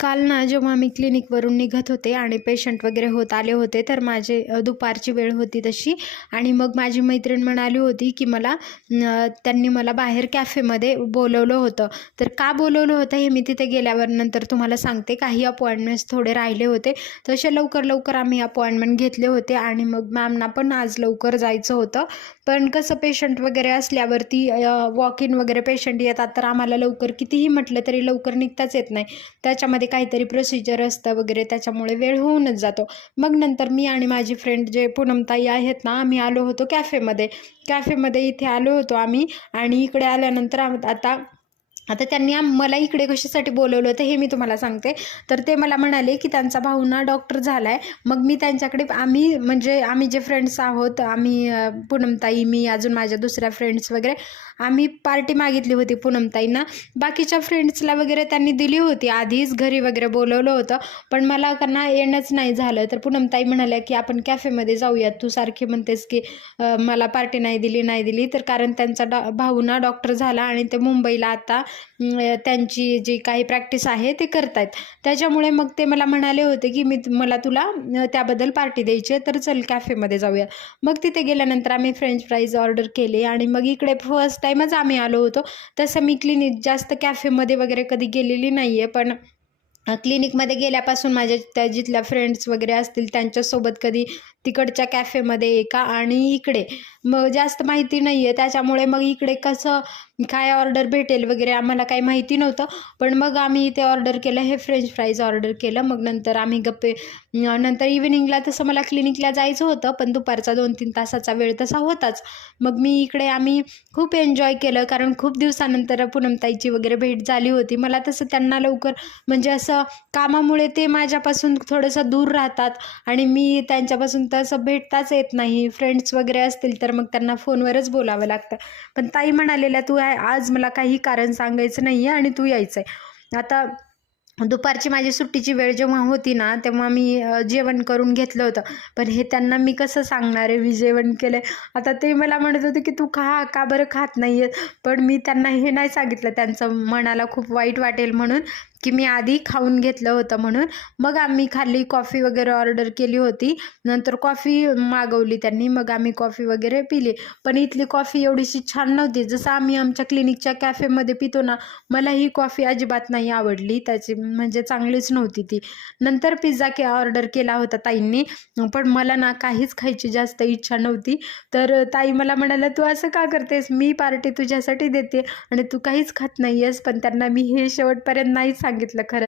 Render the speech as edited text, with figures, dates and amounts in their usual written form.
काल ना जेव्हा मी क्लिनिकवरून निघत होते आणि पेशंट वगैरे होत आले होते, तर माझे दुपारची वेळ होती तशी. आणि मग माझी मैत्रीण म्हणाली होती की त्यांनी मला बाहेर कॅफेमध्ये बोलवलं होतं. तर का बोलवलं होतं हे मी तिथे गेल्यावर नंतर तुम्हाला सांगते. काही अपॉइंटमेंट्स थोडे राहिले होते, तसे लवकर लवकर आम्ही अपॉइंटमेंट घेतले होते. आणि मग मॅमना पण आज लवकर जायचं होतं. पण कसं पेशंट वगैरे असल्यावरती वॉक इन वगैरे पेशंट येतात, तर आम्हाला लवकर कितीही म्हटलं तरी लवकर निघताच येत नाही. त्याच्यामध्ये काहीतरी प्रोसिजर असतं वगैरे, त्याच्यामुळे वेळ होऊनच जातो. मग नंतर मी आणि माझी फ्रेंड जे पूनमताई आहेत ना, आम्ही आलो होतो कॅफेमध्ये इथे आलो होतो आम्ही. आणि इकडे आल्यानंतर आता त्यांनी मला इकडे कशासाठी बोलवलं होतं हे मी तुम्हाला सांगते. तर ते मला म्हणाले की त्यांचा भाऊ ना डॉक्टर झाला आहे. मग मी त्यांच्याकडे आम्ही जे फ्रेंड्स आहोत, पूनमताई, मी, अजून माझ्या दुसऱ्या फ्रेंड्स वगैरे, आम्ही पार्टी मागितली होती पूनमताईंना. बाकीच्या फ्रेंड्सला वगैरे त्यांनी दिली होती, आधीच घरी वगैरे बोलवलं होतं. पण मला त्यांना येणंच नाही झालं. तर पूनमताई म्हणाल्या की आपण कॅफेमध्ये जाऊयात, तू सारखी म्हणतेस की मला पार्टी नाही दिली. तर कारण त्यांचा भाऊ ना डॉक्टर झाला आणि ते मुंबईला आता त्यांची जी काही प्रॅक्टिस आहे ते करतायत. त्याच्यामुळे मग ते मला म्हणाले होते की मला तुला त्याबद्दल पार्टी द्यायची आहे, तर चल कॅफेमध्ये जाऊया. मग तिथे गेल्यानंतर आम्ही फ्रेंच फ्राईज ऑर्डर केले. आणि मग इकडे फर्स्ट टाईमच आम्ही आलो होतो. तसं मी जास्त कॅफेमध्ये वगैरे कधी गेलेली नाही आहे, पण क्लिनिकमध्ये गेल्यापासून माझ्या त्या जिथल्या फ्रेंड्स वगैरे असतील त्यांच्यासोबत कधी तिकडच्या कॅफेमध्ये का आणि इकडे मग जास्त माहिती नाही आहे. त्याच्यामुळे मग इकडे कसं काय ऑर्डर भेटेल वगैरे आम्हाला काही माहिती नव्हतं. पण मग आम्ही इथे ऑर्डर केलं, हे फ्रेंच फ्राईज ऑर्डर केलं. मग नंतर आम्ही नंतर इव्हिनिंगला तसं मला क्लिनिकला जायचं होतं, पण दुपारचा 2-3 तासाचा वेळ तसा होताच. मग आम्ही खूप एन्जॉय केलं, कारण खूप दिवसानंतर पूनमताईची वगैरे भेट झाली होती. मला तसं त्यांना लवकर म्हणजे असं कामामुळे ते माझ्यापासून थोडंसं दूर राहतात आणि मी त्यांच्यापासून तसं भेटताच येत नाही. फ्रेंड्स वगैरे असतील तर मग त्यांना फोनवरच बोलावं लागतं. पण ताई म्हणालेल्या, तू आज मला काही कारण सांगायचं नाही आहे आणि तू यायचं आहे. आता दुपारची माझी सुट्टीची वेळ जेव्हा होती ना, तेव्हा मी जेवण करून घेतलं होतं. पण हे त्यांना मी कसं सांगणार आहे मी जेवण केलं आहे. आता ते मला म्हणत होते की तू का बरं खात नाही आहे. पण मी त्यांना हे नाही सांगितलं, त्यांचं मनाला खूप वाईट वाटेल म्हणून, की मी आधी खाऊन घेतलं होतं म्हणून. मग आम्ही खाल्ली, कॉफी वगैरे ऑर्डर केली होती. नंतर कॉफी मागवली त्यांनी, मग आम्ही कॉफी वगैरे पिली. पण इथली कॉफी एवढीशी छान नव्हती जसं आम्ही आमच्या क्लिनिकच्या कॅफेमध्ये पितो ना. मला ही कॉफी अजिबात नाही आवडली, त्याची म्हणजे चांगलीच नव्हती ती. नंतर पिझ्झा ऑर्डर केला होता ताईंनी, पण मला ना काहीच खायची जास्त इच्छा नव्हती. तर ताई मला म्हणाल्या, तू असं का करतेस, मी पार्टी तुझ्यासाठी देते आणि तू काहीच खात नाही आहेस. पण त्यांना मी हे शेवटपर्यंत नाहीच सांगितलं खरं.